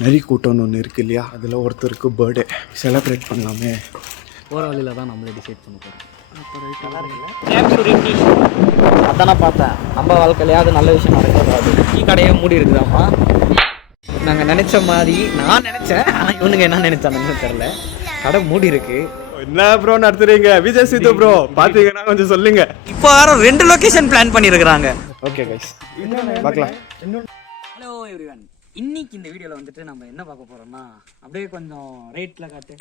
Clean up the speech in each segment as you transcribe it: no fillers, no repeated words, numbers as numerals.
நரி கூட்டம்னு ஒன்று இருக்குது இல்லையா, அதில் ஒருத்தருக்கு பர்த்டே செலிப்ரேட் பண்ணலாமே. போகிற வழியில் தான் நம்மளே டிசைட் பண்ண போகிறோம். அதானே பார்த்தேன், நம்ம வாழ்க்கையிலையாவது நல்ல விஷயம் நடக்காது. டீ கடையே மூடி இருக்குதாம்மா. நாங்கள் நினச்ச மாதிரி நான் நினச்சேன், ஆனால் இவனுங்க என்ன நினச்சானுன்னு தெரில. கடை மூடி இருக்கு. என்ன ப்ரோ நடத்துறீங்க? விஜய் சித்து ப்ரோ பார்த்தீங்கன்னா கொஞ்சம் சொல்லுங்க. இப்போ வேற 2 லொகேஷன் பிளான் பண்ணியிருக்கிறாங்க. ஓகே கைஸ், பார்க்கலாம். ஹலோ எவ்ரிவன், இன்னைக்கு இந்த வீடியோவில் வந்துட்டு நம்ம என்ன பார்க்க போகிறோம்னா, அப்படியே கொஞ்சம் ரேட்டில் காட்டு.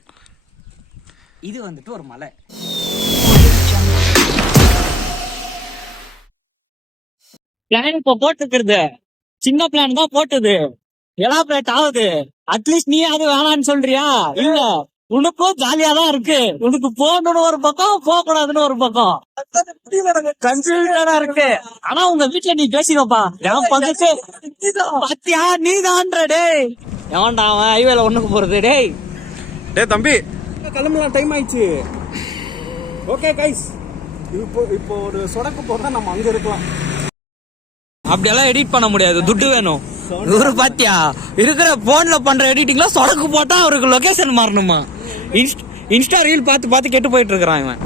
இது வந்துட்டு ஒரு மலை. பிளான் இப்போ போட்டுக்கிறது சின்ன பிளான் தான் போட்டது, எலாபரேட் ஆகுது. அட்லீஸ்ட் நீ அது வேணான்னு சொல்றியா? இல்ல, உனக்கும் ஜாலியா தான் இருக்கு. உனக்கு போகணும்னு ஒரு பக்கம், போக கூடாதுன்னு ஒரு பக்கம் கன்ஃபியூஷனா இருக்கு. ஆனா உங்க வீட்டுல நீ பேசினப்பா, என் பக்கத்து பாத்தியா நீ தான். டேய் எவன்டா அவன் ஹைவேல ஒண்ணுக்கு போறது? டேய் டேய் தம்பி, கிளம்பலாம், டைம் ஆயிடுச்சு. ஓகே கைஸ், இப்போ ஒரு சொடக்கு போட்டா நம்ம அங்க இருக்கலாம். அப்படியெல்லாம் எடிட் பண்ண முடியாது, துட்டு வேணும். இவரு பாத்தியா இருக்கிற போன்ல பண்ற எடிட்டிங்ல சொடக்கு போட்டா அவருக்கு லொகேஷன் மாறணுமா? இன்ஸ்டா ரீல் பார்த்து பார்த்து கெட்டு போயிட்டு இருக்கிறான் இவன்.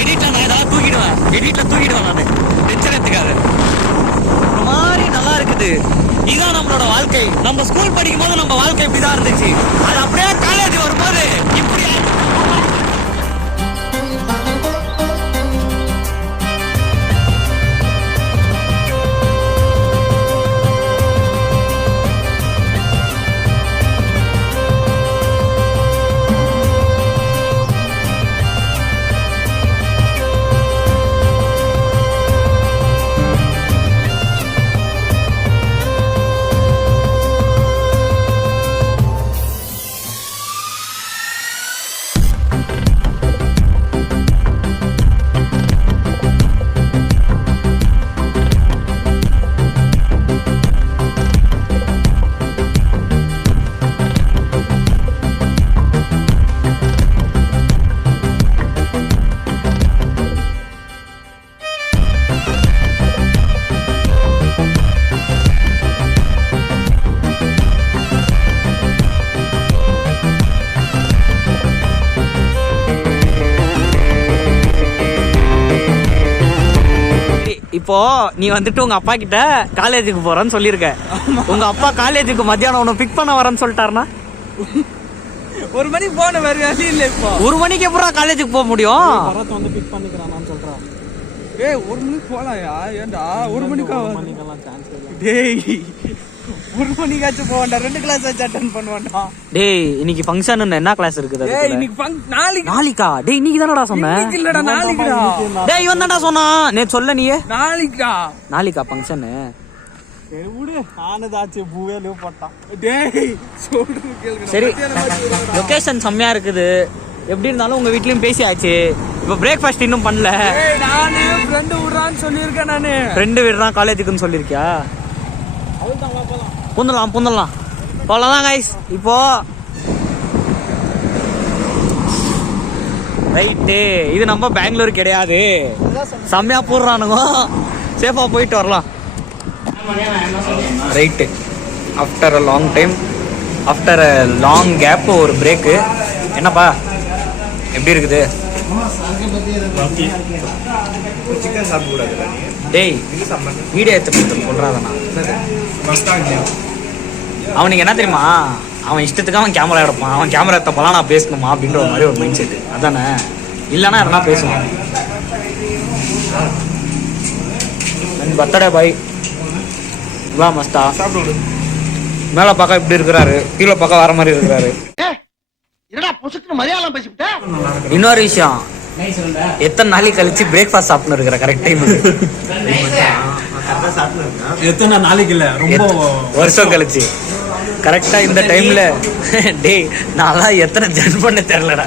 எடிட்ல நான் ஏதாவது தூக்கிடுவேன், எடிட்ல தூக்கிடுவேன் நானு, டென்ஷன் எடுத்துக்காது. ஒரு மாதிரி நல்லா இருக்குது. இதுதான் நம்மளோட வாழ்க்கை. நம்ம ஸ்கூல் படிக்கும் போது நம்ம வாழ்க்கை இப்படிதான் இருந்துச்சு. அது அப்படியே காலேஜ் வரும்போது இப்படி. இப்போ நீ வந்துட்டு உங்க அப்பா கிட்ட காலேஜுக்கு போறேன்னு சொல்லியிருக்க. உங்க அப்பா காலேஜுக்கு மத்தியானம் உன்னை பிக் பண்ண வரேன்னு சொல்லிட்டாருன்னா, 1 மணிக்கு போன வேற வழி இல்ல. இப்போ 1 மணிக்கு எப்பறம் காலேஜுக்கு போக முடியும்? பரத் வந்து பிக் பண்ணிக்கிறானான்னு சொல்றான். ஏய் 1 மணிக்கு போலாம்யா. ஏன்டா 1 மணிக்கா? சான்ஸ் இல்ல. டேய் 1 மணிக்காச்சும் போவான்டா, 2 கிளாஸ் ஆச்சு அட்டெண்ட் பண்ணுவான்டா. டேய் இன்னைக்கு ஃபங்க்ஷன் என்ன கிளாஸ் இருக்குது? ஏய் இன்னைக்கு நாளைக்கா? டேய் இன்னைக்கு தானடா சொன்னேன். இன்னைக்கு இல்லடா, நாளைக்குடா. டேய் இவன் தான்டா சொன்னா, நேத்து சொல்ல நீயே. நாளைக்கா ஃபங்க்ஷன். சரி விடு, ஆனதாச்சு பூவே லீவ் போட்டான். டேய் சொல்றது கேளுங்க. சரி, லொகேஷன் செம்மையா இருக்குது. எப்படி இருந்தாலும் உங்க வீட்லயும் பேசியாச்சு. இப்போ பிரேக்ஃபாஸ்ட் இன்னும் பண்ணல. ஏய் நானே ஃப்ரெண்ட் விடுறான்னு சொல்லியிருக்கேன். நானு ஃப்ரெண்டு விடுறான் காலேஜுக்குன்னு சொல்லியிருக்கியா? அவ்வளவுதான், போலாம். புந்தலாம் போலதான் கைஸ். இப்போ ரைட்டு, இது நம்ம பெங்களூர் கிடையாது. செம்மையா போடுறானுங்க, சேஃபா போயிட்டு வரலாம். Right, after a long time, after a long gap ஒரு பிரேக்கு. என்னப்பா எப்படி இருக்குது? சிக்கன் சாப்பிடக்கூடாது. டேய் வீடியோ எடுத்து சொல்றாதண்ணா. அவனுக்கு என்ன தெரியுமா, அவன் இஷ்டத்துக்கு அவன் கேமரா எடுப்பான். அவன் கேமரா எடுத்தப்பெல்லாம் நான் பேசணுமா அப்படின்ற ஒரு மாதிரி ஒரு மைண்ட் செட் அதானே. இல்லைன்னா எதனா பேசுவான். பர்த்டே பாய் வா மஸ்தா. மேலே பார்க்க இப்படி இருக்கிறாரு, கீழே பார்க்க வர மாதிரி இருக்கிறாரு. இன்னொரு விஷயம், எத்தனை நாளைக்கு கழிச்சு பிரேக்ஃபாஸ்ட் சாப்பிட்டு இருக்கிற கரெக்ட் டைம்? எத்தனை நாளைக்கு இல்ல, ரொம்ப வருஷம் கழிச்சு கரெக்டா இந்த டைம்ல. டேய் நான் எத்தனை ஜன் பண்ண தெரியலடா.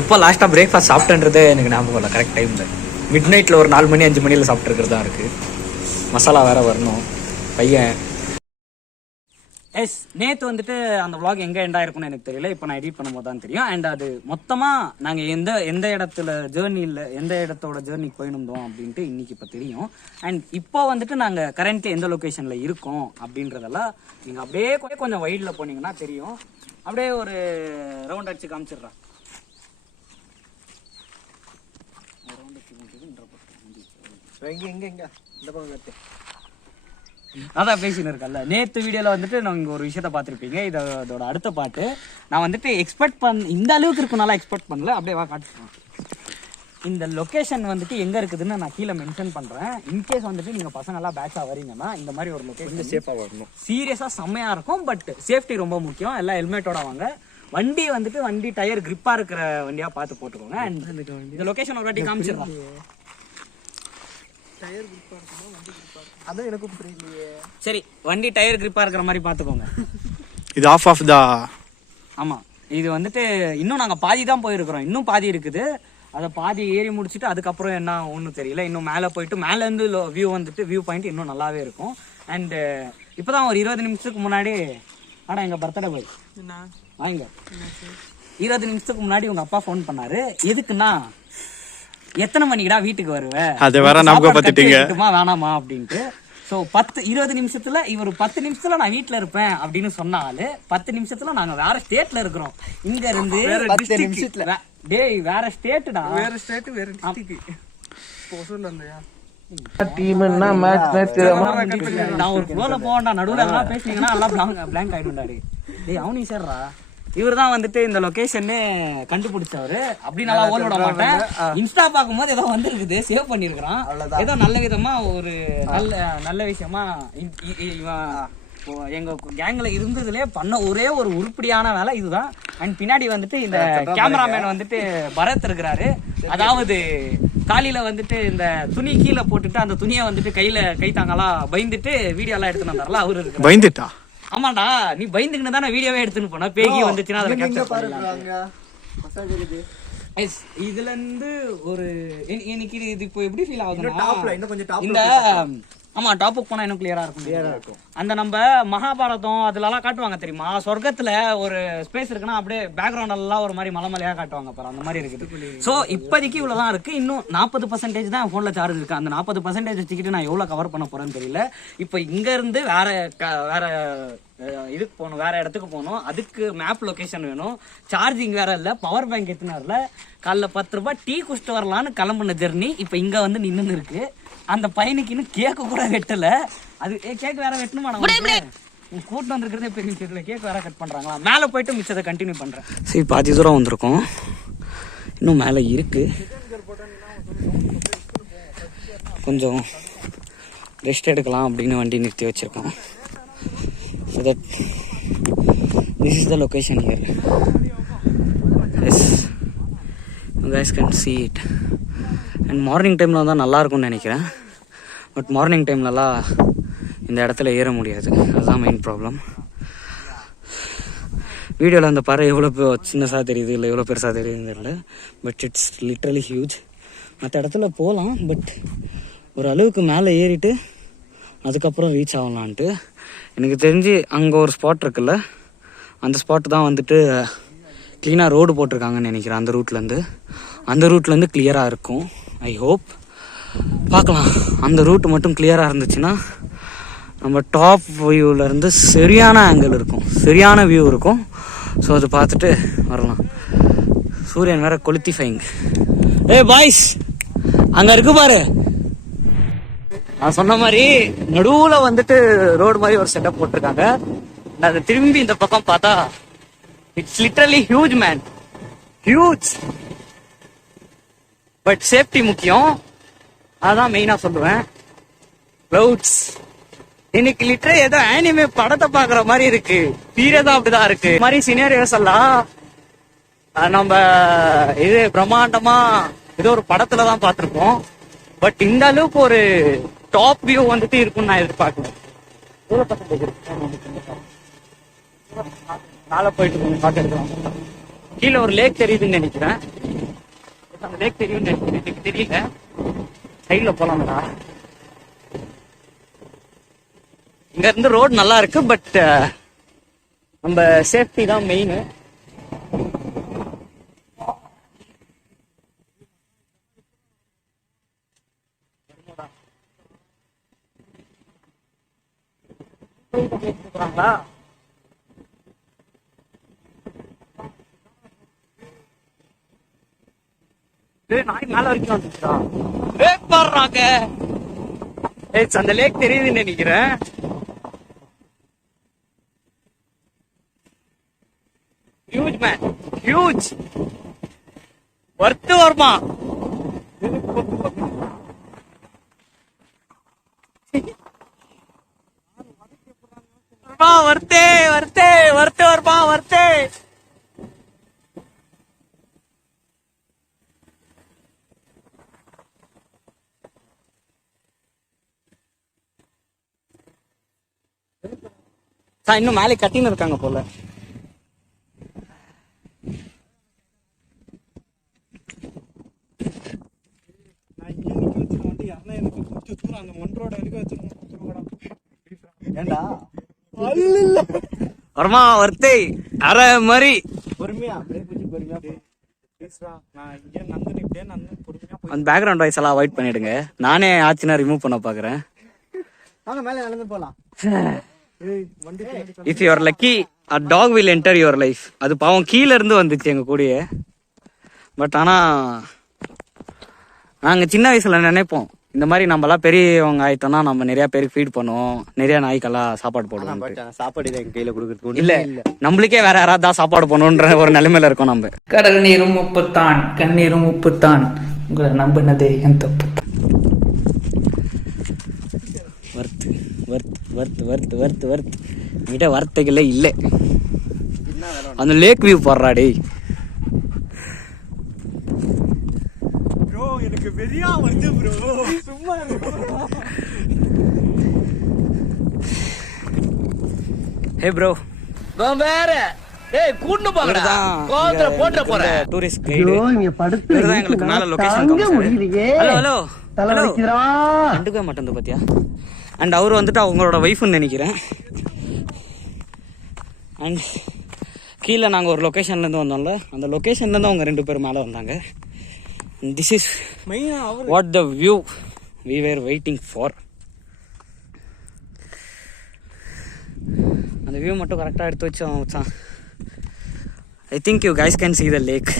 எப்போ லாஸ்டா பிரேக்ஃபாஸ்ட் சாப்பிட்டேன்றதே எனக்கு ஞாபகம் இல்லை. கரெக்ட் டைம்ல மிட் நைட்ல ஒரு 4 மணி 5 மணியில் சாப்பிட்டு இருக்கிறதா இருக்கு. மசாலா வேற வரணும் பையன். எஸ் நேத்து வந்துட்டு அந்த vlog எங்க எண்ட் ஆயிருக்கும்னு எனக்கு தெரியல. இப்போ நான் எடிட் பண்ணும்போது தான் தெரியும். அண்ட் அது மொத்தமா நாங்க எந்த இடத்துல ஜேர்னியில் எந்த இடத்தோட ஜேர்னிக்கு போயிருந்தோம் அப்படின்ட்டு இன்னைக்கு இப்போ தெரியும். அண்ட் இப்போ வந்துட்டு நாங்க கரண்ட்லி எந்த லொகேஷன்ல இருக்கோம் அப்படின்றதெல்லாம் நீங்க அப்படியே கொஞ்சம் வைட்ல போனீங்கன்னா தெரியும். அப்படியே ஒரு ரவுண்ட் அடிச்சு காமிச்சிடுறேன். எங்க இந்த பக்கம் கட்டு. அதான் பேசின்னு இருக்கல. நேற்று வீடியோவில் வந்துட்டு நீங்கள் ஒரு விஷயத்த பார்த்துருப்பீங்க. இதோட அடுத்த பாட்டு நான் வந்துட்டு இந்த அளவுக்கு இருக்குனால எக்ஸ்பெக்ட் பண்ணல. அப்படியே வா காட்டுறேன். இந்த லொக்கேஷன் வந்துட்டு எங்கே இருக்குதுன்னு நான் கீழே மென்ஷன் பண்ணுறேன். இன்கேஸ் வந்துட்டு நீங்கள் பசங்கள்லாம் பேட்சாக வரீங்கன்னா இந்த மாதிரி ஒரு லொக்கேஷன் சேஃபாக வரணும். சீரியஸாக செம்மையாக இருக்கும். பட் சேஃப்டி ரொம்ப முக்கியம். எல்லாம் ஹெல்மெட்டோட வாங்க. வண்டி டயர் கிரிப்பாக இருக்கிற வண்டியாக பார்த்து போட்டுக்கோங்க. அண்ட் இந்த லொக்கேஷன் ஒரு வாட்டி காமிச்சிடலாம். அதான் எனக்கும் புரியலையே. சரி, வண்டி டயர் கிரிப்பா இருக்கிற மாதிரி பாத்துக்கோங்க. இது ஆஃப் த ஆமா, இது வந்துட்டு இன்னும் நாங்க பாதி தான் போயிருக்கிறோம். இன்னும் பாதி இருக்குது. அதை பாதி ஏறி முடிச்சுட்டு அதுக்கப்புறம் என்ன ஒன்றும் தெரியல. இன்னும் மேலே போயிட்டு மேலே இருந்து வியூ பாயிண்ட் இன்னும் நல்லாவே இருக்கும். அண்ட் இப்போதான் ஒரு 20 நிமிஷத்துக்கு முன்னாடி எங்க பர்த்டே போய் வாங்க 20 நிமிஷத்துக்கு முன்னாடி உங்க அப்பா ஃபோன் பண்ணாரு. எதுக்குன்னா எத்தனை மணிக்குடா வீட்டுக்கு வருவேன், அது வேற நமக்கு பத்திட்டீங்க வேணாமா அப்படின்ட்டு. ஸோ 20 நிமிஷத்துல இவர் 10 நிமிஷத்துல நான் வீட்டுல இருப்பேன் அப்படின்னு சொன்னாலு 10 நிமிஷத்துல நாங்க வேற ஸ்டேட்ல இருக்கிறோம். இங்க இருந்து டேய் வேற ஸ்டேட்டுடா, வேற ஸ்டேட் வேற டிஸ்ட்ரிக்ட். போசூர்ல இருந்தியா நான் ஒரு ஃப்ளோல போவேன்டா. நடுவுல எல்லாம் பேசுனீங்கன்னா எல்லாம் பிளாங்க் ஆயிடும்டா. டேய் அவனி சேர்றா. இவர் தான் வந்துட்டு இந்த லொகேஷன் கண்டுபிடிச்சவரு. அப்படி நல்லா ஓட விட மாட்டேன். இன்ஸ்டா பார்க்கும்போது ஏதோ வந்துருக்குது, சேவ் பண்ணிருக்கான். ஏதோ நல்ல விதமா ஒரு நல்ல விஷயமா எங்க கேங்ல இருந்ததுலயே பண்ண ஒரே ஒரு உருப்படியான வேலை இதுதான். அண்ட் பின்னாடி வந்துட்டு இந்த கேமராமேன் வந்துட்டு பரத் இருக்கிறாரு. அதாவது காலையில வந்துட்டு இந்த துணி கீழே போட்டுட்டு அந்த துணியை வந்துட்டு கை தாங்களா பயந்துட்டு வீடியோ எல்லாம் எடுத்துன்னு வந்தாரல அவரு இருக்கு. பயந்துட்டா? ஆமாடா, நீ பயந்துக்கிட்டு தானே வீடியோவே எடுத்துன்னு போனா. பேகி வந்துச்சுன்னா அதுல கேப்சர் பண்ணலாம். இதுல இருந்து ஒரு எனக்கு இது இப்போ எப்படி ஃபீல் ஆகுதுன்னா இந்த ஆமா டாப்புக்கு போனா இன்னும் கிளியரா இருக்கும். அந்த நம்ம மகாபாரதம் அதுல எல்லாம் காட்டுவாங்க தெரியுமா, சொர்க்கத்துல ஒரு ஸ்பேஸ் இருக்குன்னா அப்படியே பேக்ரவுண்ட் எல்லாம் ஒரு மாதிரி மலைமலையா காட்டுவாங்க பாரு, அந்த மாதிரி இருக்குது. சோ இப்போதைக்கு இவ்வளவுதான் இருக்கு. இன்னும் 40% தான் போன்ல சார்ஜ் இருக்கு. அந்த 40% வச்சுக்கிட்டு நான் எவ்வளவு கவர் பண்ண போறேன்னு தெரியல. இப்போ இங்க இருந்து வேற இதுக்கு போகணும், வேற இடத்துக்கு போகணும். அதுக்கு மேப் லொகேஷன் வேணும். சார்ஜிங் வேற இல்ல, பவர் பேங்க் எத்தனை வரல. காலைல 10 ரூபாய் டீ குடிச்சிட்டு வரலான்னு கிளம்புன ஜெர்னி இப்ப இங்க வந்து நின்னு இருக்கு. அந்த பையனுக்கு இன்னும் கேக்கு கூட வெட்டல. அது கேக் வேற வெட்டணுமா? நான் கூட்டம் வந்துருக்கிறதே பெரிய தெரியல. கேக் வேற கட் பண்றாங்களா? மேல போயிட்டு மிச்சத்தை கண்டினியூ பண்றேன். சரி, பாதி தூரம் வந்திருக்கோம். இன்னும் மேல இருக்கு. கொஞ்சம் ரெஸ்ட் எடுக்கலாம் அப்படின்னு வண்டி நிறுத்தி வச்சிருக்கோம். So that this is the location here. Yes, you guys can see it. And morning time la தான் நல்லா இருக்கும்னு நினைக்கிறேன். பட் மார்னிங் டைம்லலாம் இந்த இடத்துல ஏற முடியாது. அதுதான் மெயின் ப்ராப்ளம். வீடியோவில் அந்த பறை எவ்வளோ சின்னதாக தெரியுது இல்லை எவ்வளோ பெருசாக தெரியுதுன்னு தெரியல. But it's literally huge. மற்ற இடத்துல போகலாம், பட் ஒரு அளவுக்கு மேலே ஏறிட்டு அதுக்கப்புறம் ரீச் ஆகலான்ட்டு. எனக்கு தெரிஞ்சு அங்கே ஒரு ஸ்பாட் இருக்குல்ல, அந்த ஸ்பாட் தான் வந்துட்டு க்ளீனாக ரோடு போட்டிருக்காங்கன்னு நினைக்கிறேன். அந்த ரூட்லேருந்து கிளியராக இருக்கும். ஐ ஹோப் பார்க்கலாம். அந்த ரூட் மட்டும் கிளியராக இருந்துச்சுன்னா நம்ம டாப் வியூவிலேருந்து சரியான ஆங்கிள் இருக்கும், சரியான வியூ இருக்கும். ஸோ அது பார்த்துட்டு வரலாம். சூரியன் வேற கொளுத்திஃபைங். பாய்ஸ் அங்கே இருக்கு பாரு. நான் சொன்ன மாதிரி நடுவுல வந்துட்டு ரோடு மாதிரி ஒரு செட்டப் போட்டிருக்காங்க. அதை திரும்பி இந்த பக்கம் பார்த்தா it's literally huge man, huge. But safety முக்கியம், அதான் மெயினா சொல்லுவேன். கிளவுட்ஸ் இன்னைக்கு லிட்டரலி ஏதோ ஆனிமே படத்தை பாக்குற மாதிரி இருக்கு. சீரியஸா அப்படிதான் இருக்கு. இந்த மாதிரி சினேரியோஸ் எல்லாம் நம்ம இது பிரம்மாண்டமா ஏதோ ஒரு படத்துலதான் பார்த்திருப்போம். பட் இந்த அளவுக்கு ஒரு டாப் வியூ வந்துட்டு இருக்கும்னு நான் எதிர்பார்க்கிறேன். மேல போயிட்டு பாட்டு எடுக்கலாம். கீழே ஒரு லேக் தெரியுதுன்னு நினைக்கிறேன். அந்த லேக் தெரியும் எனக்கு தெரியல. சைட்ல போலாம்டா. இங்க இருந்து ரோடு நல்லா இருக்கு. பட் நம்ம சேஃப்டி தான் மெயின். நாய் மேல வரைக்கும் வந்துச்சுடா. லேக் பாடுறாங்க. அந்த லேக் தெரியுதுன்னு நினைக்கிறேன். Huge man, huge. வர்த்து வருமா? வர்த்தே வர்த்தே வர்த்து வருமா? வர்த்தே இன்னும் மேலே கட்டின்னு இருக்காங்க போல. வருமா வர்த்தை அரை மாதிரி அந்த பேக்ரவுண்ட் வாய்ஸ் எல்லாம் அவாய்ட் பண்ணிடுங்க. நானே ஆச்சுன்னா ரிமூவ் பண்ண பாக்குறேன். If you are lucky, a dog will enter your life. அது பாவம் கீழ இருந்து வந்துச்சு எங்க கூடயே. பட் ஆனா நாங்க சின்ன வயசுல நினைப்போம் இந்த மாதிரி நம்ம எல்லாம் பெரியவங்க ஆயிட்டோம்னா நம்ம நிறைய பேருக்கு ஃபீட் பண்ணுவோம், நிறைய நாய்க்கெல்லாம் சாப்பாடு போடுவோம். சாப்பாடு எங்க கையில கொடுக்கறது இல்ல, நம்மளுக்கே வேற யாராவது தான் சாப்பாடு பண்ணுன்ற ஒரு நிலைமையில இருக்கோம் நம்ம. கடல் நீரும் உப்புத்தான், கண்ணீரும் உப்புத்தான், உங்களை நம்பினதே என் தப்பு. Worth worth worth worth worth worth கிட்ட வார்த்தைகளே இல்லை. அந்த லேக் வியூ போடுறா டேய். ப்ரோ எனக்கு வெறியா வருது ப்ரோ. சும்மா ஹே ப்ரோ, வேற ஏய் கூண்டு போங்கடா, கோவத்துல போட்ட போற டூரிஸ்ட் கைடு இவர்தான் எங்களுக்கு மேல லொகேஷன் காமிச்சாரு. ஹலோ ஹலோ ஹலோ, கண்டுக்கவே மாட்டேன் பாத்தியா. அண்ட் அவர் வந்துட்டு அவங்களோட ஒய்ஃப்னு நினைக்கிறேன். அண்ட் கீழே நாங்கள் ஒரு லொக்கேஷன்லேருந்து வந்தோம்ல, அந்த லொக்கேஷன்லேருந்து அவங்க 2 பேர் மேலே வந்தாங்க. This is what the view we were waiting for. அந்த வியூ மட்டும் கரெக்டாக எடுத்து வச்சான். I think you guys can see the lake.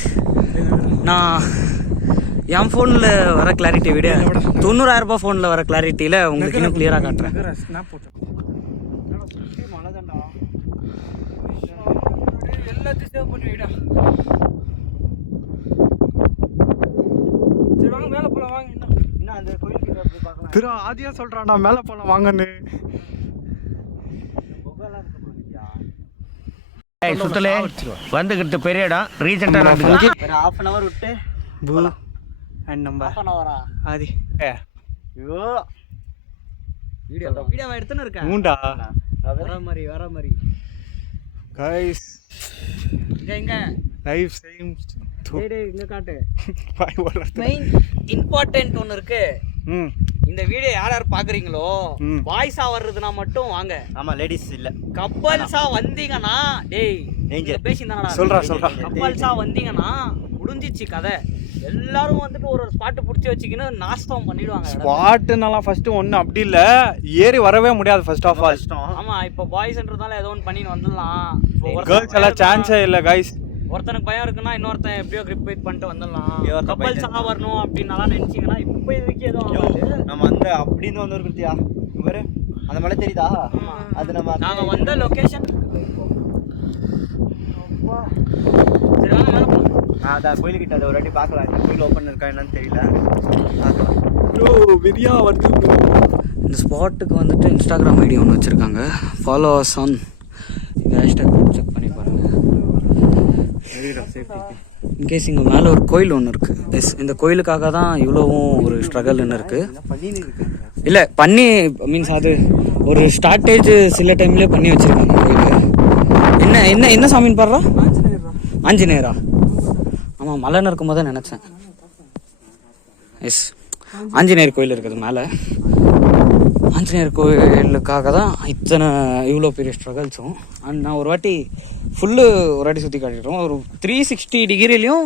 நான் என் ஃபோனில் வர கிளாரிட்டி விட 90,000 ரூபாய் ஃபோனில் வர கிளாரிட்டியில் உங்களுக்கு இன்னும் கிளியராக காட்டுறேன். எல்லாத்தையும் சேவ் பண்ணி வைடா. சரி வாங்க மேலே போகலாம் வாங்க. இன்னும் அந்த கோயிலுக்கு போய் பார்க்கலாம். திரு ஆதியா சொல்றான்டா மேல போலாம் வாங்கன்னு. சுத்தலே வந்துகிட்டு பெரிய இடம் ரீசெண்டா நடந்துச்சு. ஒரு half an hour விட்டு பூ அண்ட் நம்ம half an hour-ஆ? ஆதி ஐயோ வீடியோ எடுத்துன்னு இருக்கேன். மூண்டா வர மாதிரி கைஸ் இங்க லைவ் சேம் டேய் இங்க காட்டு. பாய் வர மெயின் இம்பார்ட்டன்ட் ஒன்னு இருக்கு. இந்த வீடியோ யார் பாக்குறீங்களோ வாய்ஸா வர்றதுனா மட்டும் வாங்க. ஆமா லேடிஸ் இல்ல. கப்பல்ஸா வந்தீங்கன்னா டேய் நீங்க பேசினானடா சொல்றா கப்பல்ஸா வந்தீங்கன்னா முடிஞ்சிச்சு கதை. எல்லாரும் வந்துட்டு ஒரு ஸ்பாட் புடிச்சு வச்சிக்கின்னு நாஸ்தம் பண்ணிடுவாங்க. ஸ்பாட்னால ஃபர்ஸ்ட் ஒண்ணு அப்படி இல்ல, ஏறி வரவே முடியாது ஃபர்ஸ்ட் ஆஃப் ஆல். ஆமா, இப்போ பாய்ஸ்ன்றதால ஏதோ ஒன்னு பண்ணிட்டு வந்துடலாம். கேர்ள்ஸ் எல்லாம் சான்ஸே இல்ல கைஸ். ஒருத்தனுக்கு பயம் இருக்குன்னா இன்னொருத்தன் எப்படியோ கிரிப் வெயிட் பண்ணிட்டு வந்துடலாம். கப்பல்ஸா வரணும் அப்படின்னாலாம் நினைச்சீங்கன்னா இப்போ இதுக்கு ஏதோ நம்ம அந்த அப்படின்னு வந்து ஒரு கிருத்தியா பாரு அந்த மலை தெரியுதா? அது நம்ம நாங்க வந்த லொகேஷன். சரி வாங்க மேல போலாம். அதான் கோயிலுக்கிட்ட அதை ஒரு வாட்டி பார்க்கலாம். கோயில் ஓப்பன் இருக்கா என்னன்னு தெரியல. ப்ரோ வெறியா வருது ப்ரோ. இந்த ஸ்பாட்டுக்கு வந்துட்டு இன்ஸ்டாகிராம் ஐடி ஒன்று வச்சுருக்காங்க. Follow us on hashtag check பண்ணி பாருங்கள். இன்கேஸ் இங்கே மேலே ஒரு கோயில் ஒன்று இருக்குது. எஸ், இந்த கோயிலுக்காக தான் இவ்வளோவும் ஒரு ஸ்ட்ரகல்னு இருக்குது. இல்லை பண்ணி மீன்ஸ் அது ஒரு ஸ்டார்டேஜ் சில டைம்லேயே பண்ணி வச்சுருக்காங்க கோயில். என்ன என்ன என்ன சாமின்னு பாடுறா? ஆஞ்சநேயரா? ஆமாம், மலைன்னு இருக்கும் போது நினச்சேன். எஸ், ஆஞ்சநேயர் கோயில் இருக்குது மேலே. ஆஞ்சநேயர் கோயிலுக்காக தான் இவ்வளோ பெரிய ஸ்ட்ரகிள்ஸும். அண்ட் நான் ஒரு வாட்டி சுற்றி காட்டிடுறோம். ஒரு 360 டிகிரிலையும்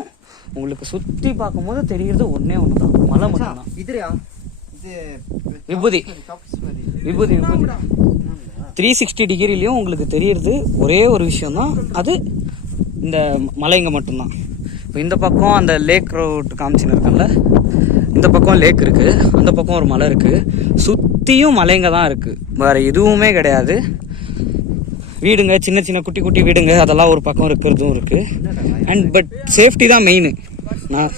உங்களுக்கு சுற்றி பார்க்கும்போது தெரிகிறது ஒன்றே ஒன்று தான், மலை மட்டும் தான். விபூதி 360 டிகிரிலையும் உங்களுக்கு தெரியுறது ஒரே ஒரு விஷயம்தான், அது இந்த மலைங்க மட்டும்தான். இப்போ இந்த பக்கம் அந்த லேக் ரோட் காமிச்சின்னு இருக்கல, இந்த பக்கம் லேக் இருக்குது, அந்த பக்கம் ஒரு மலை இருக்குது, சுற்றியும் மலைங்க தான் இருக்குது, வேறு எதுவுமே கிடையாது. வீடுங்க சின்ன சின்ன குட்டி குட்டி வீடுங்க அதெல்லாம் ஒரு பக்கம் இருக்கிறதும் இருக்குது. அண்ட் பட் சேஃப்டி தான் மெயின். நான்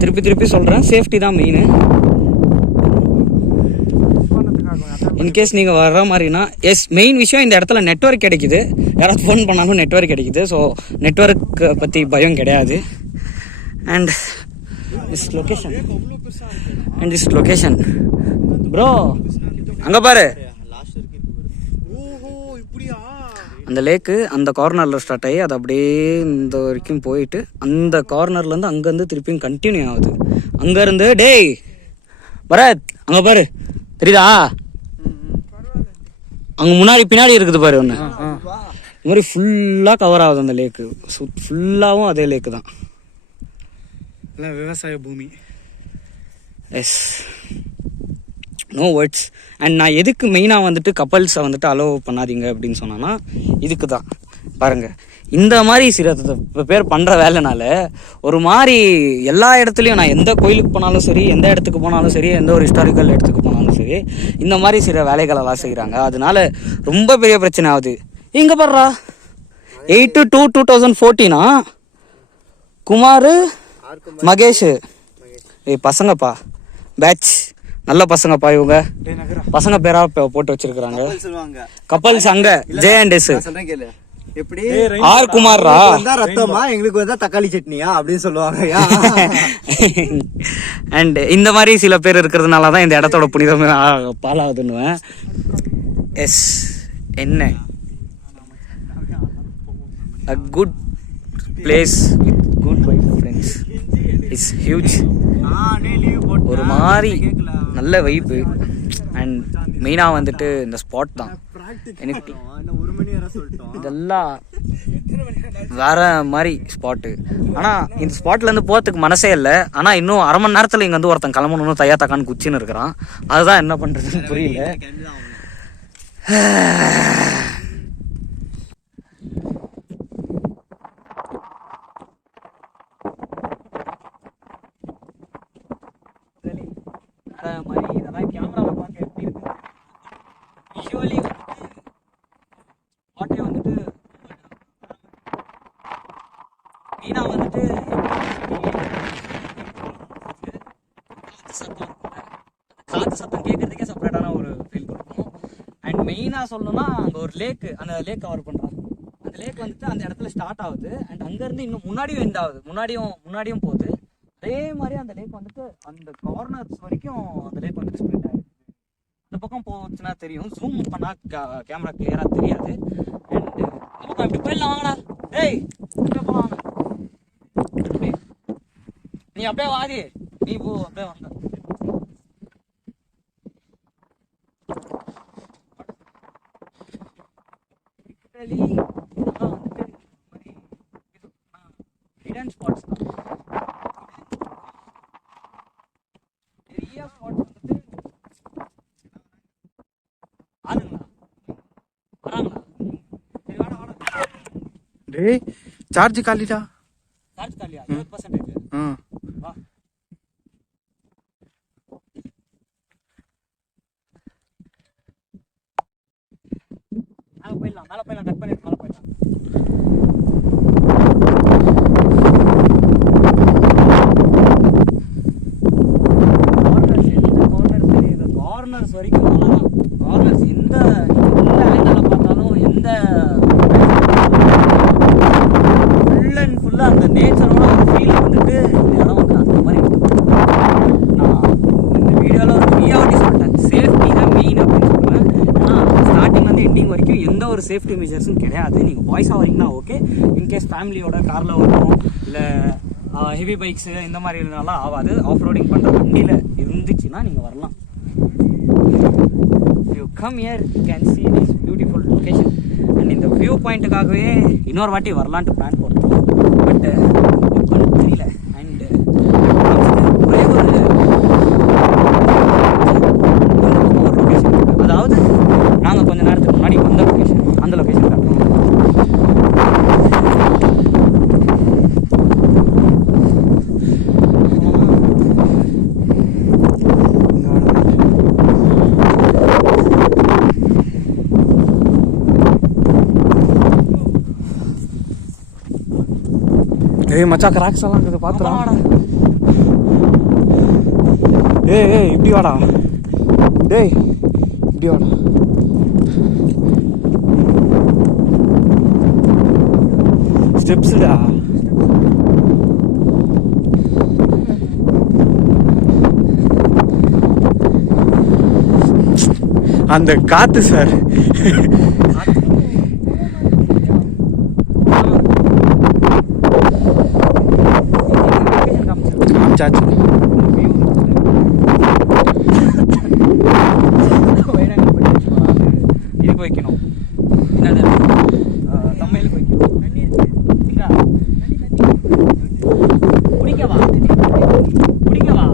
திருப்பி சொல்கிறேன், சேஃப்டி தான் மெயின். இன்கேஸ் நீங்கள் வர்ற மாதிரினா மெயின் விஷயம் இந்த இடத்துல நெட்வொர்க் கிடைக்குது. யாராவது ஃபோன் பண்ணாலும் நெட்வொர்க் கிடைக்குது. ஸோ நெட்வொர்க் பற்றி பயம் கிடையாது. அண்ட் திஸ் லொக்கேஷன் ப்ரோ அங்கே பாரு, அந்த லேக்கு அந்த கார்னரில் ஸ்டார்ட் ஆகி அது அப்படியே இந்த வரைக்கும் போயிட்டு அந்த கார்னர்லேருந்து அங்கேருந்து திருப்பியும் கண்டினியூ ஆகுது. அங்கேருந்து டேய் பரத் அங்கே பாரு, தெரியுதா? அங்கே முன்னாடி பின்னாடி இருக்குது பாரு ஒன்று, இது மாதிரி ஃபுல்லாக கவர் ஆகுது அந்த லேக்கு. ஃபுல்லாகவும் அதே லேக்கு தான், விவசாய பூமி. S, no words. அண்ட் நான் எதுக்கு மெயினாக வந்துட்டு கப்பல்ஸை வந்துட்டு அலோவ் பண்ணாதீங்க அப்படின்னு சொன்னேன்னா இதுக்கு தான். பாருங்கள், இந்த மாதிரி சில பேர் பண்ணுற வேலைனால ஒரு மாதிரி எல்லா இடத்துலையும், நான் எந்த கோயிலுக்கு போனாலும் சரி, எந்த இடத்துக்கு போனாலும் சரி, எந்த ஒரு ஹிஸ்டாரிக்கல் இடத்துக்கு போனாலும் சரி, இந்த மாதிரி சில வேலைகளெல்லாம் செய்கிறாங்க. அதனால ரொம்ப பெரிய பிரச்சனை ஆகுது. இங்கே பாடுறா 8/2/2014 குமார் மகேஷ் பசங்கப்பா, பேட்ச் நல்ல பசங்கப்பா. இவங்க பசங்க பேரா போட்டு வச்சிருக்காங்க. கப்பல்ஸ் அங்க JS எப்படி ஆர் குமார்ரா ரத்தமா, எங்களுக்கு வந்தா தக்காளி சட்னியா அப்படின்னு சொல்லுவாங்க. அண்ட் இந்த மாதிரி சில பேர் இருக்கிறதுனால தான் இந்த இடத்தோட புனிதம் பாலாகுதுன்னுவேன். எஸ், என்ன a good place with good wife friends is huge. ஒரு மாதிரி நல்ல வைப்பு. அண்ட் மெயினாக வந்துட்டு இந்த ஸ்பாட் தான் எனக்கு இதெல்லாம் வேற மாதிரி ஸ்பாட்டு. ஆனால் இந்த ஸ்பாட்லேருந்து போகிறதுக்கு மனசே இல்லை. ஆனால் இன்னும் அரை மணி நேரத்தில் இங்கே வந்து ஒருத்தன் கிளம்பணும்னு தையா தக்கான்னு குச்சின்னு இருக்கிறான். அதுதான் என்ன பண்ணுறதுன்னு புரியல. மாதிரி இதெல்லாம் கேமராவில் பார்க்க எப்படி இருக்கு, விஷுவலி வந்துட்டு பாட்டே வந்துட்டு மெயினாக வந்துட்டு காற்று சத்தம் கேட்கறதுக்கே செப்பரேட்டான ஒரு ஃபீல் கொடுக்கும். அண்ட் மெயினாக சொல்லணும்னா அங்கே ஒரு லேக்கு, அந்த லேக் கவர் பண்ணுறாங்க. அந்த லேக் வந்துட்டு அந்த இடத்துல ஸ்டார்ட் ஆகுது. அண்ட் அங்கேருந்து இன்னும் முன்னாடியும் எண்ட் ஆகுது, முன்னாடியும் போகுது. அதே மாதிரி அந்த லேக் வந்துட்டு அந்த கார்னர்ஸ் வரைக்கும் அந்த லேக் வந்துட்டு ஸ்ப்ரெட் ஆகிருக்கு. அந்த பக்கம் போச்சுன்னா தெரியும், ஜூம் பண்ணால் கேமரா கிளியராக தெரியாது. அண்ட் நமக்கு அப்படி போயிடலாம், வாங்கடா. ஏய் அப்படியே போகலாம், நீ அப்படியே வாதி, நீ போ அப்படியே வாங்க. இதெல்லாம் வந்துட்டு ஹிடன் ஸ்பாட்ஸ் தான். டேய் சார்ஜ் காலிடா. சார்ஜ் காலியா? 20%. வா மேலே போயிடலாம் கட் பண்ணிட்டு மேலே போயிடலாம். கார்னர்ஸ் வரைக்கும் கார்னர்ஸ் எந்த ஆங்கிளில் பார்த்தாலும், எந்த ஃபுல் அண்ட் ஃபுல்லாக அந்த நேச்சரோட ஒரு ஃபீல் வந்துட்டு இந்த இடம் வந்து அந்த மாதிரி இருக்குது. நான் இந்த வீடியோவில் ஒரு ஃப்ரீயாகட்டி சொல்லிட்டேன், சேஃப்டி தான் மெயின் அப்படின்னு சொல்லுவேன். ஏன்னா ஸ்டார்டிங்லேருந்து எண்டிங் வரைக்கும் எந்த ஒரு சேஃப்டி மெஷர்ஸும் கிடையாது. நீங்கள் பாய்ஸாக வரீங்கன்னா ஓகே, இன்கேஸ் ஃபேமிலியோட காரில் வரணும், இல்லை ஹெவி பைக்ஸு இந்த மாதிரி இருந்தாலும் ஆகாது. ஆஃப் ரோடிங் பண்ணுற வண்டியில் இருந்துச்சுன்னா நீங்கள் வரலாம். You come here you can see this beautiful location. And இந்த வியூ பாயிண்ட்டுக்காகவே இன்னொரு வாட்டி வரலான்ட்டு பிளான் போட்டோம். பட் எப்போன்னு தெரியல. அண்ட் ஒரே ஒரு லொக்கேஷன் இருக்குது. அதாவது நாங்கள் கொஞ்ச நேரத்துக்கு முன்னாடி வந்த லொக்கேஷன், அந்த லொக்கேஷன் காட்டுறோம். ஏய் மச்சான் கிராக்ஸ் எல்லாம் இருக்குது பாத்துடா. வாடா. ஏய் இப்படி வாடா. டேய் இப்படி வாடா. ஸ்டெப்ஸ்டா. அந்த காத்து சார். காமிச்சாச்சு. இதுக்கு வைக்கணும். என்னது சமையலுக்கு வைக்கணும். குடிக்கவா குடிக்கவா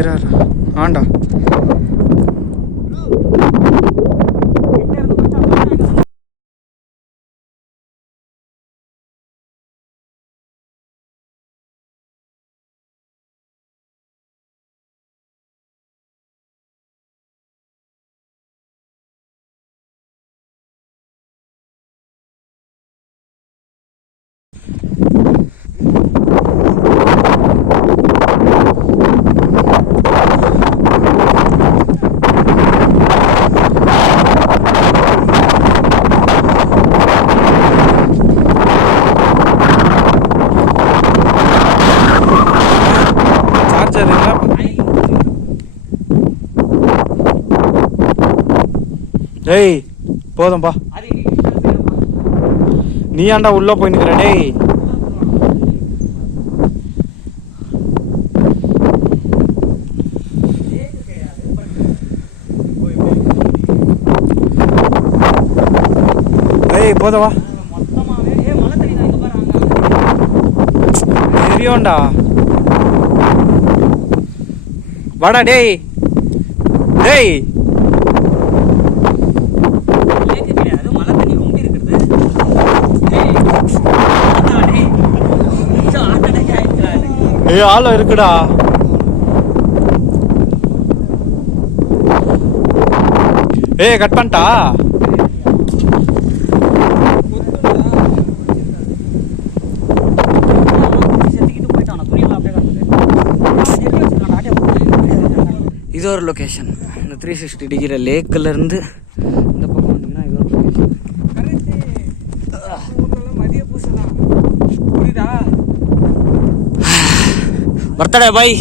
இரா ஆண்டா. டேய் போதும்பா. நீ ஏன்டா உள்ள போய் நிக்கிற? டேய் டேய் போதவா. தெரியும்டா வாடா. டேய் டேய் ஏய் ஆள இருக்குடா. ஏய் கட் பண்ணிட்டா. இது ஒரு லொக்கேஷன். இந்த 360 டிகிரி லேக்கில் இருந்து இந்த பக்கம் வந்தீங்கன்னா இது ஒரு location. Birthday boy,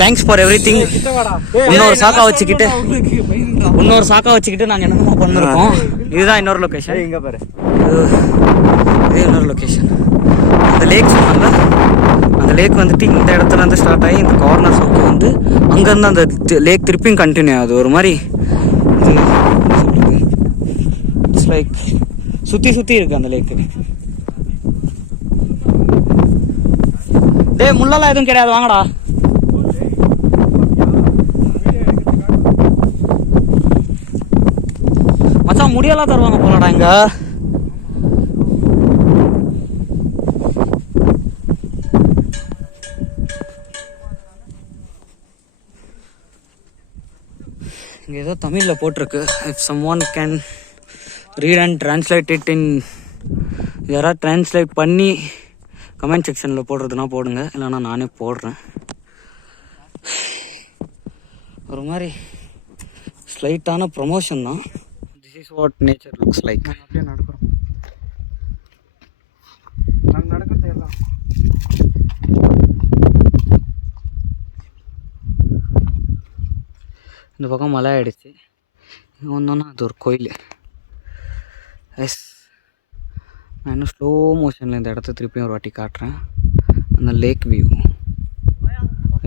thanks for every thing. இன்னொரு சாக்கா வச்சுக்கிட்டு நாங்கள் என்னமோ பண்ணிருக்கோம். இதுதான் இன்னொரு லொக்கேஷன். இங்க பாரு, இது இன்னொரு லொக்கேஷன். அந்த லேக் சொன்னாங்க, அந்த லேக் வந்துட்டு இந்த இடத்துல இருந்து ஸ்டார்ட் ஆகி இந்த கார்னர் சவுக்கு வந்து அங்கேருந்து அந்த லேக் திருப்பியும் கண்டினியூ ஆகுது. ஒரு மாதிரி இட்ஸ் லைக் சுற்றி இருக்கு அந்த லேக்கு. டேய் முள்ளெல்லாம் எதுவும் கிடையாது, வாங்கடா. மச்சான் முடியெல்லாம் தருவாங்க போலடா இங்க. இங்கே ஏதோ தமிழில் போட்டிருக்கு. If someone can read and translate it in, யாராவது ட்ரான்ஸ்லேட் பண்ணி கமெண்ட் செக்ஷனில் போடுறதுனா போடுங்க, இல்லைனா நானே போடுறேன். ஒரு மாதிரி ஸ்லைட்டான ப்ரொமோஷன் தான். This is what nature looks like. அப்படியே நடக்கிறோம். நாங்கள் நடக்கிறது எல்லாம் இந்த பக்கம் மழை ஆகிடுச்சு. இங்கே வந்தோன்னா அது ஒரு கோயில். எஸ், நான் இன்னும் ஸ்லோ மோஷனில் இந்த இடத்த திருப்பியும் ஒரு வாட்டி காட்டுறேன். அந்த lake view,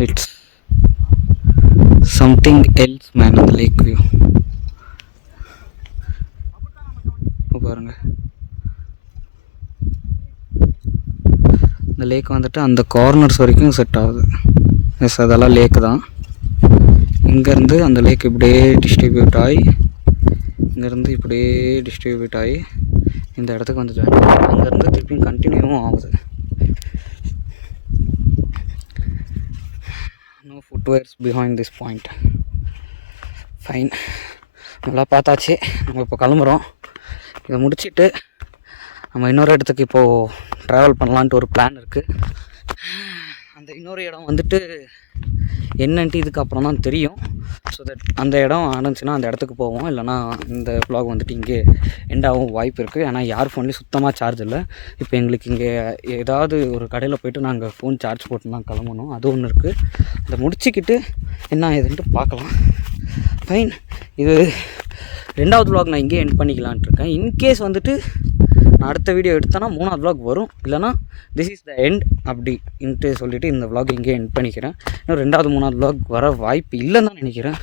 it's something else man அந்த லேக் வியூ பாருங்க. இந்த லேக் வந்துட்டு அந்த கார்னர்ஸ் வரைக்கும் செட் ஆகுது. எஸ், அதெல்லாம் லேக்கு தான். இங்கேருந்து அந்த லேக் இப்படியே டிஸ்ட்ரிபியூட் ஆகி இங்கேருந்து இப்படியே டிஸ்ட்ரிபியூட் ஆகி இந்த இடத்துக்கு வந்து ஜாயின் ஆகுது. அங்கேருந்து திருப்பியும் கண்டினியூவும் ஆகுது. No footwears behind this point. Fine, நல்லா பார்த்தாச்சு. நம்ம இப்போ கிளம்புறோம். இதை முடிச்சுட்டு நம்ம இன்னொரு இடத்துக்கு இப்போது ட்ராவல் பண்ணலான்ட்டு ஒரு பிளான் இருக்குது. அந்த இன்னொரு இடம் வந்துட்டு என்னன்ட்டு இதுக்கப்புறம் தான் தெரியும். ஸோ தட் அந்த இடம் ஆரம்பிச்சுன்னா அந்த இடத்துக்கு போவோம். இல்லைனா இந்த வ்ளாக் வந்துட்டு இங்கே எண்டாகவும் வாய்ப்பு இருக்குது. ஏன்னா யார் ஃபோன்லேயும் சுத்தமாக சார்ஜ் இல்லை. இப்போ எங்களுக்கு இங்கே ஏதாவது ஒரு கடையில் போய்ட்டு நாங்கள் ஃபோன் சார்ஜ் போட்டு தான் கிளம்பணும். அது ஒன்று இருக்குது. அதை முடிச்சுக்கிட்டு என்ன ஏதுன்ட்டு பார்க்கலாம். ஃபைன், இது 2வது வ்ளாக் நான் இங்கே எண்ட் பண்ணிக்கலான்ட்டு இருக்கேன். இன்கேஸ் வந்துட்டு நான் அடுத்த வீடியோ எடுத்தேன்னா 3வது வ்ளாக் வரும். இல்லைனா திஸ் இஸ் த எண்ட் அப்படின்ட்டு சொல்லிவிட்டு இந்த வ்ளாக் இங்கே எண்ட் பண்ணிக்கிறேன். இன்னும் 2வது 3வது வ்ளாக் வர வாய்ப்பு இல்லைன்னு தான் நினைக்கிறேன்.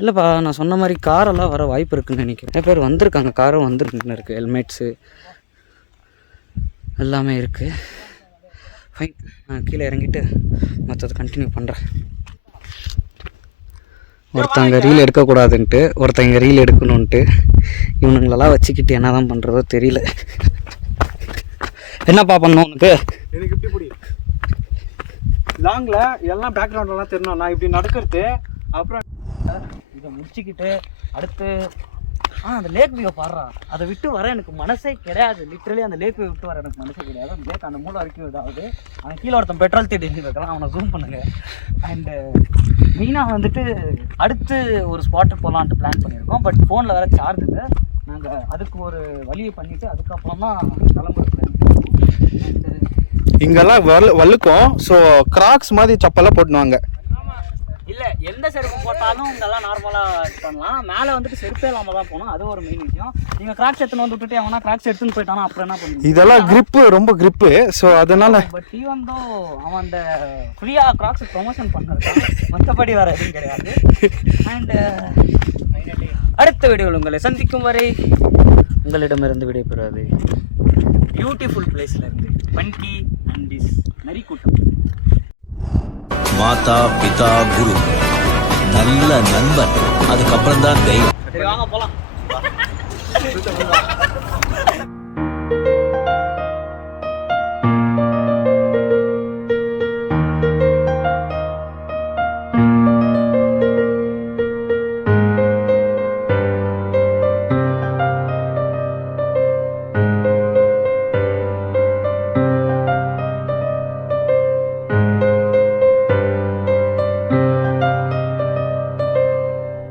இல்லைப்பா, நான் சொன்ன மாதிரி காரெல்லாம் வர வாய்ப்பு இருக்குதுன்னு நினைக்கிறேன். நிறைய பேர் வந்திருக்காங்க, காரும் வந்துருக்குன்னு இருக்குது. ஹெல்மெட்ஸு எல்லாமே இருக்குது. ஃபைன், நான் கீழே இறங்கிட்டு மற்றது கண்டினியூ பண்ணுறேன். ஒருத்தங்க ரீல் எடுக்கக்கூடாதுன்ட்டு ஒருத்தங்க ரீல் எடுக்கணுன்ட்டு இவனுங்களெல்லாம் வச்சுக்கிட்டு என்ன தான் பண்ணுறதோ தெரியல. என்னப்பா பண்ணணும் உனக்கு? எனக்கு இப்படி பிடி லாங்கில் எல்லாம் பேக்ரவுண்டெல்லாம் தெரியணும். நான் இப்படி நடக்கிறது. அப்புறம் இதை முடிச்சுக்கிட்டு அடுத்து அந்த லேக் வியூ பாடுறா. அதை விட்டு வர எனக்கு மனசே கிடையாது. லிட்டரலி அந்த லேக் வியூ விட்டு வர எனக்கு மனசே கிடையாது. அந்த லேக் அந்த மூளை வரைக்கும் இதாகுது. அவன் கீழே ஒருத்தன் பெட்ரோல் தேடி வைக்கலாம், அவனை ஜூம் பண்ணுங்க. அண்டு மெயினாக வந்துட்டு அடுத்து ஒரு ஸ்பாட்டுக்கு போகலான்ட்டு பிளான் பண்ணியிருக்கோம். பட் ஃபோனில் வேறு சார்ஜ் இல்லை. நாங்கள் அதுக்கு ஒரு வழியை பண்ணிவிட்டு அதுக்கப்புறம் தான் கிளம்புறது. இங்கெல்லாம் வழுக்கும். ஸோ கிராக்ஸ் மாதிரி செப்பெல்லாம் போட்டுனுவாங்க. இல்லை, எந்த செருப்பு போட்டாலும் இங்கெல்லாம் நார்மலாக இது பண்ணலாம். மேலே வந்துட்டு செருப்பே இல்லாமல் தான் போகணும். அது ஒரு மெயின் விஷயம். நீங்கள் கிராக்ஸ் எடுத்துன்னு வந்து விட்டுட்டு அவனா கிராக்ஸ் எடுத்துன்னு போயிட்டானா அப்புறம் என்ன பண்ணுங்க? இதெல்லாம் கிரிப்பு, ரொம்ப கிரிப்பு. ஸோ அதனால பட் ஈவன் தோ அவன் அந்த ஃப்ரீயாக கிராக்ஸ் ப்ரொமோஷன் பண்ணிருக்கான். மற்றபடி வேறு எதுவும் கிடையாது. அண்ட் அடுத்த வீடியோவில் உங்களை சந்திக்கும் வரை உங்களிடமிருந்து விடைபெறுவது பியூட்டிஃபுல் பிளேஸில் இருந்து பன்கி அண்ட் இஸ் நரிக்கூட்டம். மாதா பிதா குரு நல்ல நண்பன், அதுக்கப்புறம் தான் தெய்வம். சரி, வாங்க போலாம்.